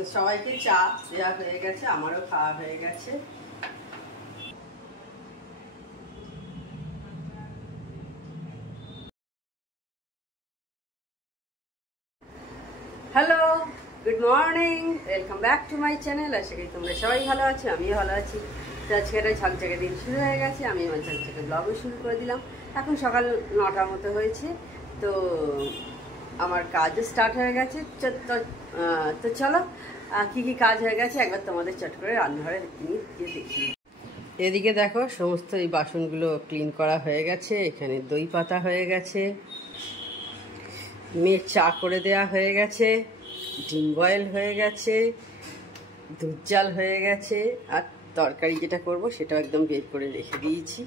তো সবাইকে চা দেওয়া হয়ে গেছে, আমারও খাওয়া হয়ে গেছে। Hello, good morning, welcome back to my channel. আশা করি তোমরা সবাই ভালো আছো, আমিও ভালো আছি। তো আজকে একটা ঝকঝকে দিন শুরু হয়ে গেছে, আমি আমার ঝকঝকে ব্লগও শুরু করে দিলাম। এখন সকাল 9টার মতো হয়েছে, তো আমার কাজও স্টার্ট হয়ে গেছে। তো চলো কী কী কাজ হয়ে গেছে একবার তোমাদের চট করে রান্নাঘরে নিয়ে গিয়ে দেখি। এদিকে দেখো সমস্ত এই বাসনগুলো ক্লিন করা হয়ে গেছে। এখানে দই পাতা হয়ে গেছে, মেয়ের চা করে দেওয়া হয়ে গেছে, ডিম বয়েল হয়ে গেছে, দুধ জাল হয়ে গেছে, আর তরকারি যেটা করব সেটাও একদম বের করে রেখে দিয়েছি।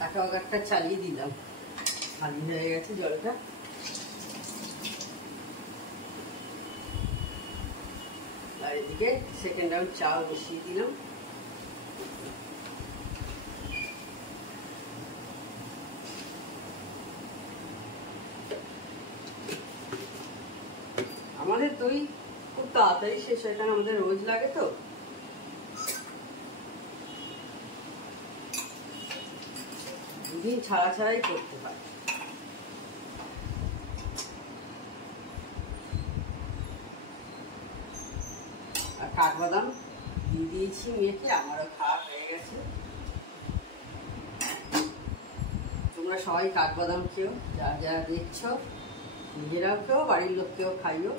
অ্যাকোয়াগার্ডটা চালিয়ে দিলাম, খালি হয়ে গেছে জলটা। আর এদিকে সেকেন্ড রাউন্ড চাও বসিয়ে দিলাম। আমাদের দই খুব তাড়াতাড়ি শেষ হয়, কারণ আমাদের রোজ লাগে, তো দুদিন ছাড়া ছাড়াই করতে হয়। আর কাঠবাদাম দিয়ে দিয়েছি মেয়েকে, আমারও খাওয়া হয়ে গেছে। তোমরা সবাই কাঠবাদাম খেও, যারা যারা দেখছো, নিজেরাও খেও, বাড়ির লোককেও খাইও।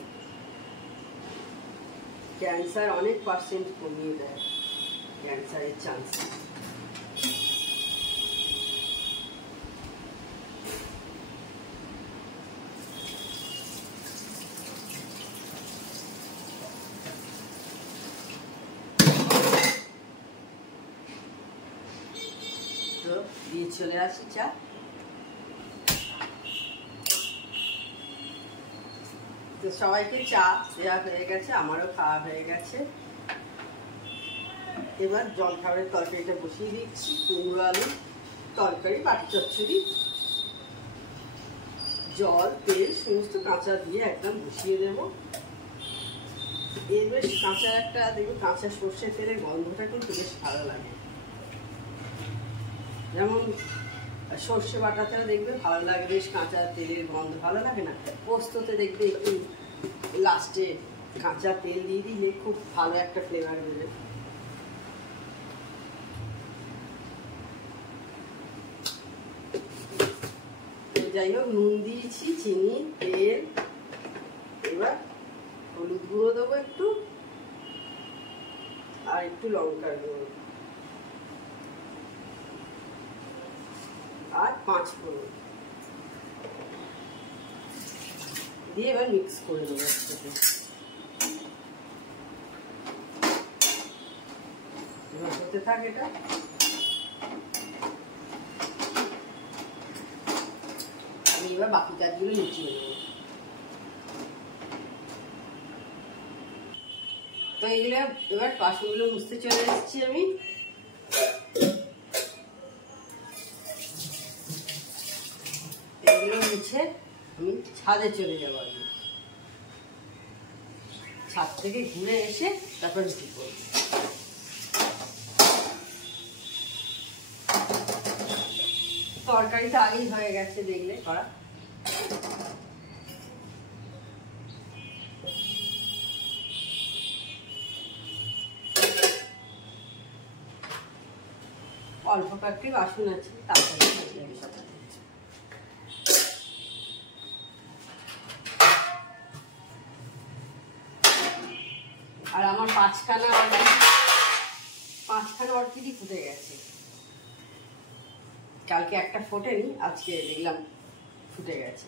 ক্যান্সার অনেক পার্সেন্ট কমিয়ে দেয়, ক্যান্সারের চান্স। তো দিয়ে চলে আসি চা। তো সবাইকে চা দেওয়া হয়ে গেছে, আমারও খাওয়া হয়ে গেছে। এবার জল খাবারের তরকারিটা বসিয়ে দিচ্ছি। কুমড়ো আলু তরকারি, বাটি চচ্চড়ি, জল তেল সমস্ত কাঁচা দিয়ে একদম বসিয়ে দেব। এর বেশ কাঁচা একটা দেখবে, কাঁচা সর্ষের তেলের গন্ধটা কিন্তু বেশ ভালো লাগে। যেমন সর্ষে বাটাতে দেখবে ভালো লাগে, বেশ কাঁচা তেলের গন্ধ ভালো লাগে না? পোস্ততে দেখবে একটু লাস্টে কাঁচা তেল দিয়ে দিলে খুব ভালো একটা ফ্লেভার বেরোয়। যাই হোক, নুন দিয়েছি, চিনি, তেল, এবার হলুদ গুঁড়ো দেবো একটু, আর একটু লঙ্কার গুঁড়ো, আর 5 ফোড়ন দিয়ে এবার মিক্স করে দেবো একসাথে। এবার হতে থাক এটা। আমি এবার বাকি কাজগুলো লুচিয়ে নেব। তো এইগুলো এবার বাসনগুলো মুছতে চলে এসেছি আমি। এগুলো মুছে আমি ছাদে চলে যাবো। আমি ছাদ থেকে ঘুরে এসে তারপর রুটি করব। তরকারিটা আগেই হয়ে গেছে দেখলে করা। অল্প কয়েকটি বাসন আছে, তারপরে আর আমার 5খানা অর্কিডই ফুটে গেছে। কালকে একটা ফোটেনি, আজকে দেখলাম ফুটে গেছে।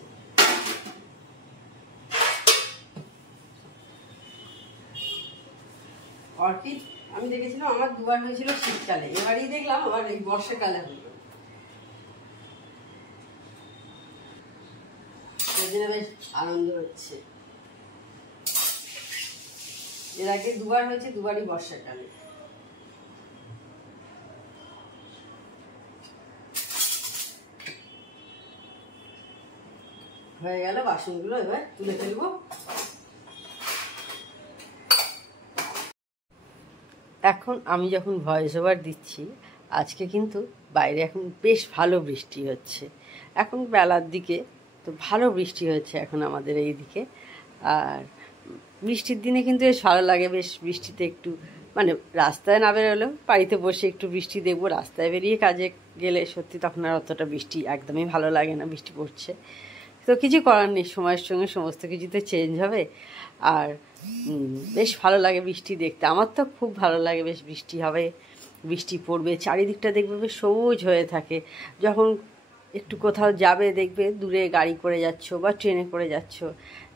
অর্কিড আমি দেখেছিলাম আমার দুবার হয়েছিল শীতকালে, এবারই দেখলাম আবার এই বর্ষাকালে হলো। সেদিনে বেশ আনন্দ হচ্ছে। এর আগে দুবার হয়েছে, দুবারই বর্ষাকালে। হয়ে গেল, বাসনগুলো এবার তুলে ফেলবো। এখন আমি যখন ভয়েস ওভার দিচ্ছি, আজকে কিন্তু বাইরে এখন বেশ ভালো বৃষ্টি হচ্ছে। এখন বেলার দিকে তো ভালো বৃষ্টি হচ্ছে এখন আমাদের এই দিকে। আর বৃষ্টির দিনে কিন্তু বেশ ভালো লাগে, বেশ বৃষ্টিতে একটু মানে রাস্তায় না বেরোলেও বাড়িতে বসে একটু বৃষ্টি দেখবো। রাস্তায় বেরিয়ে কাজে গেলে সত্যি তখন আর অতটা বৃষ্টি একদমই ভালো লাগে না, বৃষ্টি পড়ছে তো কিছু করার নেই, সময়ের সঙ্গে সমস্ত কিছু তো চেঞ্জ হবে। আর বেশ ভালো লাগে বৃষ্টি দেখতে, আমার তো খুব ভালো লাগে। বেশ বৃষ্টি হবে, বৃষ্টি পড়বে, চারিদিকটা দেখবে বেশ সবুজ হয়ে থাকে। যখন একটু কোথাও যাবে দেখবে দূরে গাড়ি করে যাচ্ছ বা ট্রেনে করে যাচ্ছ,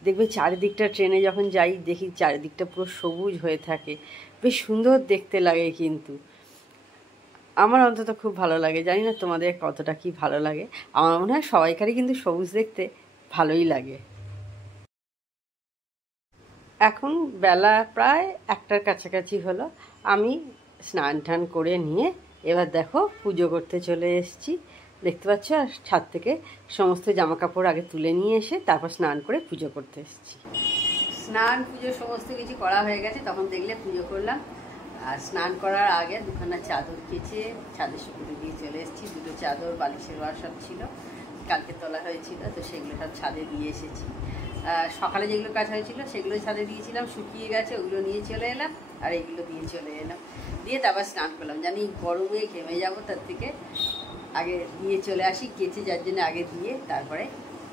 দেখবে চারিদিকটা, ট্রেনে যখন যাই দেখি চারিদিকটা পুরো সবুজ হয়ে থাকে, বেশ সুন্দর দেখতে লাগে। কিন্তু আমার অন্তত খুব ভালো লাগে, জানি না তোমাদের কতটা কি ভালো লাগে। আমার মনে হয় সবাইকারই কিন্তু সবুজ দেখতে ভালোই লাগে। এখন বেলা প্রায় 1টার কাছাকাছি হলো, আমি স্নান টান করে নিয়ে এবার দেখো পুজো করতে চলে এসেছি। দেখতে পাচ্ছ, আর ছাদ থেকে সমস্ত জামা কাপড় আগে তুলে নিয়ে এসে তারপর স্নান করে পুজো করতে এসেছি। স্নান পুজো সমস্ত কিছু করা হয়ে গেছে, তখন দেখলে পুজো করলাম। আর স্নান করার আগে দুখানা চাদর কেচে ছাদে শুকুতে দিয়ে চলে এসেছি। দুটো চাদর, বালিশের ওয়ার সব ছিল, কালকে তোলা হয়েছিল, তো সেগুলো সব ছাদে দিয়ে এসেছি। সকালে যেগুলো কাজ হয়েছিল সেগুলো ছাদে দিয়েছিলাম, শুকিয়ে গেছে, ওগুলো নিয়ে চলে এলাম। আর এইগুলো দিয়ে চলে এলাম, দিয়ে তারপর স্নান করলাম। জানি গরমে ঘেমে যাবো, তার থেকে আগে দিয়ে চলে আসি কেচে, যার জন্য আগে দিয়ে তারপরে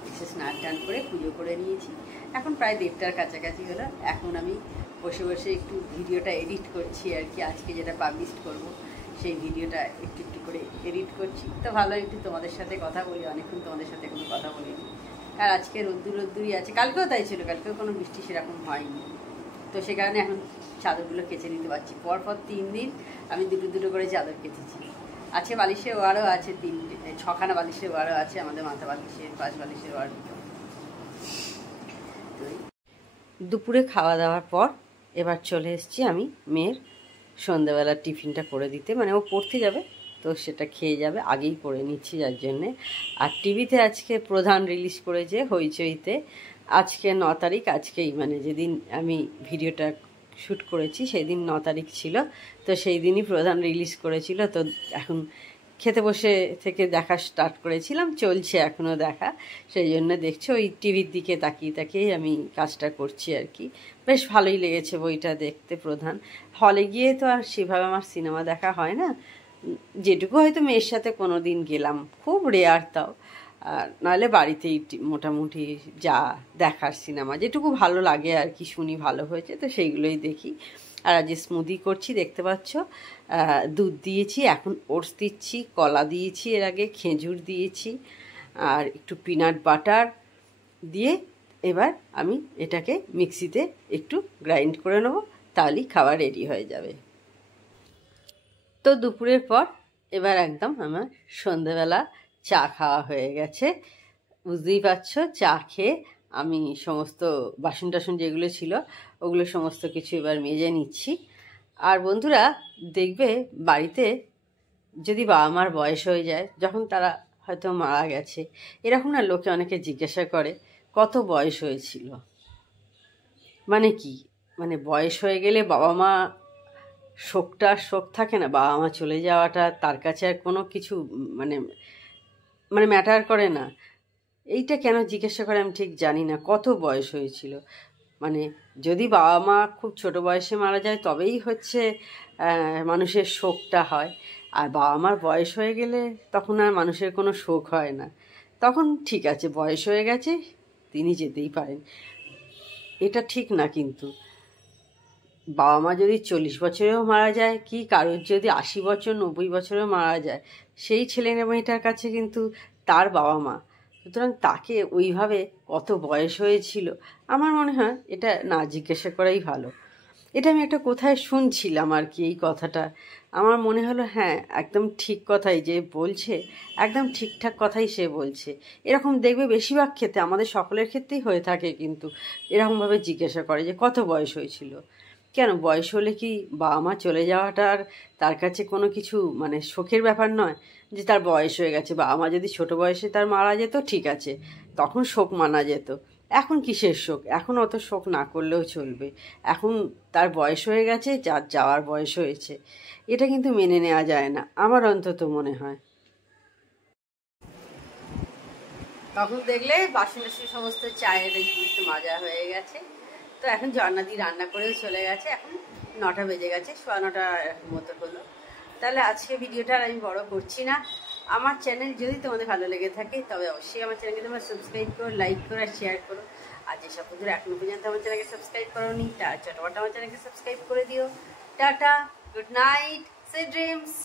এসে স্নান টান করে পুজো করে নিয়েছি। এখন প্রায় 1:30টার কাছাকাছি হলো। এখন আমি বসে বসে একটু ভিডিওটা এডিট করছি আর কি, আজকে যেটা পাবলিশ করব সেই ভিডিওটা একটু একটু করে এডিট করছি। তো ভালো, একটু তোমাদের সাথে কথা বলি, অনেকক্ষণ তোমাদের সাথে কোনো কথা বলিনি। আর আজকে রোদ্দুরই আছে, কালকেও তাই ছিল, কালকেও কোনো বৃষ্টি সেরকম হয়নি। তো সে কারণে এখন চাদরগুলো কেচে নিতে পারছি। পরপর 3 দিন আমি দুটো করে চাদর কেচেছি। আছে বালিশের ওয়ারও আছে, 6খানা বালিশের ওয়ারও আছে, আমাদের মাথা বালিশের, 5 বালিশের ওয়ার। দুপুরে খাওয়া দাওয়ার পর এবার চলে এসেছি আমি মেয়ের সন্ধ্যাবেলার টিফিনটা করে দিতে, মানে ও পড়তে যাবে তো সেটা খেয়ে যাবে, আগেই করে নিচ্ছি যার জন্যে। আর টিভিতে আজকে প্রধান রিলিজ করেছে হইচইতে, আজকে 9 তারিখ, আজকেই মানে যেদিন আমি ভিডিওটা শ্যুট করেছি সেই দিন 9 তারিখ ছিল, তো সেই দিনই প্রধান রিলিজ করেছিল। তো এখন খেতে বসে থেকে দেখা স্টার্ট করেছিলাম, চলছে এখনও দেখা, সেই জন্য দেখছো ওই টিভির দিকে তাকিয়ে তাকিয়েই আমি কাজটা করছি আর কি। বেশ ভালোই লেগেছে বইটা দেখতে। প্রধান হলে গিয়ে তো আর সেভাবে আমার সিনেমা দেখা হয় না, যেটুকু হয়তো মেয়ের সাথে কোনো দিন গেলাম, খুব রেয়ার তাও, আর নাহলে বাড়িতেই মোটামুটি যা দেখার সিনেমা যেটুকু ভালো লাগে আর কি, শুনি ভালো হয়েছে তো সেইগুলোই দেখি। আর আজ স্মুদি করছি, দেখতে পাচ্ছ, দুধ দিয়েছি, এখন ওটস দিচ্ছি, কলা দিয়েছি, এর আগে খেজুর দিয়েছি, আর একটু পিনাট বাটার দিয়ে এবার আমি এটাকে মিক্সিতে একটু গ্রাইন্ড করে নেবো, তাহলেই খাবার রেডি হয়ে যাবে। তো দুপুরের পর এবার একদম আমার সন্ধেবেলা চা খাওয়া হয়ে গেছে। বুঝতেই পারছো, চা খেয়ে আমি সমস্ত বাসন টাসন যেগুলো ছিল ওগুলো সমস্ত কিছু এবার মেজে নিচ্ছি। আর বন্ধুরা দেখবে বাড়িতে যদি বাবা মার বয়স হয়ে যায়, যখন তারা হয়তো মারা গেছে, এরকম না লোকে অনেকে জিজ্ঞাসা করে কত বয়স হয়েছিল। মানে কি, মানে বয়স হয়ে গেলে বাবা মা শোকটা শোক থাকে না, বাবা মা চলে যাওয়াটা তার কাছে আর কোনো কিছু মানে মানে ম্যাটার করে না। এইটা কেন জিজ্ঞাসা করে আমি ঠিক জানি না, কত বয়স হয়েছিল। মানে যদি বাবা মা খুব ছোট বয়সে মারা যায় তবেই হচ্ছে মানুষের শোকটা হয়, আর বাবা মার বয়স হয়ে গেলে তখন আর মানুষের কোনো শোক হয় না। তখন ঠিক আছে, বয়স হয়ে গেছে, তিনি যেতেই পারেন, এটা ঠিক না। কিন্তু বাবা মা যদি 40 বছরেও মারা যায়, কি কারোর যদি 80 বছর 90 বছরেও মারা যায়, সেই ছেলে মেয়েটার কাছে কিন্তু তার বাবা মা, সুতরাং তাকে ওইভাবে কত বয়স হয়েছিল আমার মনে হয় এটা না জিজ্ঞাসা করাই ভালো। এটা আমি একটা কোথায় শুনছিলাম আর কি, এই কথাটা আমার মনে হলো হ্যাঁ একদম ঠিক কথাই যে বলছে, একদম ঠিকঠাক কথাই সে বলছে। এরকম দেখবে বেশিরভাগ ক্ষেত্রে আমাদের সকলের ক্ষেত্রেই হয়ে থাকে, কিন্তু এরকমভাবে জিজ্ঞাসা করে যে কত বয়স হয়েছিল। কেন, বয়স হলে কি বাবা মা চলে যাওয়াটা আর তার কাছে কোনো কিছু মানে শোকের ব্যাপার নয়? যে তার বয়স হয়ে গেছে। বাবা মা যদি ছোট বয়সে তার মারা যেত ঠিক আছে, তখন শোক মানা যেত। এখন কিসের শোক? এখন অত শোক না করলেও চলবে। এখন তার বয়স হয়ে গেছে, যার যাওয়ার বয়স হয়েছে, এটা কিন্তু মেনে নেওয়া যায় না, আমার অন্তত মনে হয়। তখন দেখলে বাসন সমস্ত চায়ের এই সমস্ত মাজা হয়ে গেছে। তো এখন জন্নাদি রান্না করেও চলে গেছে। এখন 9টা বেজে গেছে, 9:15 মতো হলো। তাহলে আজকে ভিডিওটা আর আমি বড় করছি না। আমার চ্যানেল যদি তোমাদের ভালো লেগে থাকে তবে অবশ্যই আমার চ্যানেলকে তোমরা সাবস্ক্রাইব করো, লাইক করো আর শেয়ার করো। আর যেসব বন্ধুরা এখনো পর্যন্ত আমার চ্যানেলকে সাবস্ক্রাইব করোনি, চটপট আমার চ্যানেলকে সাবস্ক্রাইব করে দিও। Tata, good night, sweet dreams.